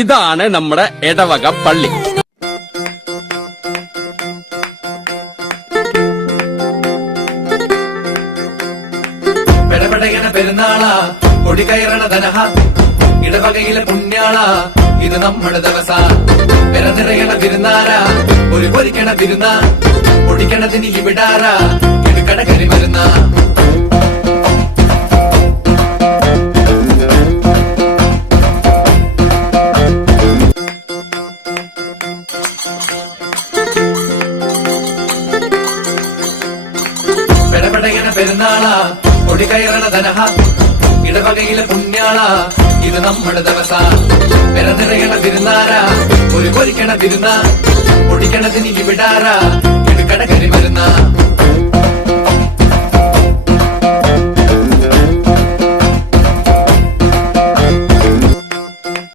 ഇതാണ് നമ്മുടെ ഇടവക പള്ളി. പെടപെടയണ പെരുന്നാളാ കൊടി കയറണ ധനഹ ഇടവകയിലെ പുണ്യാള ഇത് നമ്മുടെ ദിവസ പെര നിറയണ വിരുന്നാരാ ഒരു പൊരിക്കണ വിരുന്ന പൊടിക്കണതിന് ഇവിടാറാ ഇത് കടകരി വരുന്ന പെടപെടയണ പെരുന്നാളാ കൊടി കയറണ ധനഹ ഇടവകയിലെ പുണ്യാള ഇത് നമ്മുടെ ദിവസ പെര നിറയണ വിരുന്നാരാ ഒരു പൊരിക്കണ വിരുന്ന പൊടിക്കണതിന് ഇവിടാറാ ഇത് കടകരി വരുന്ന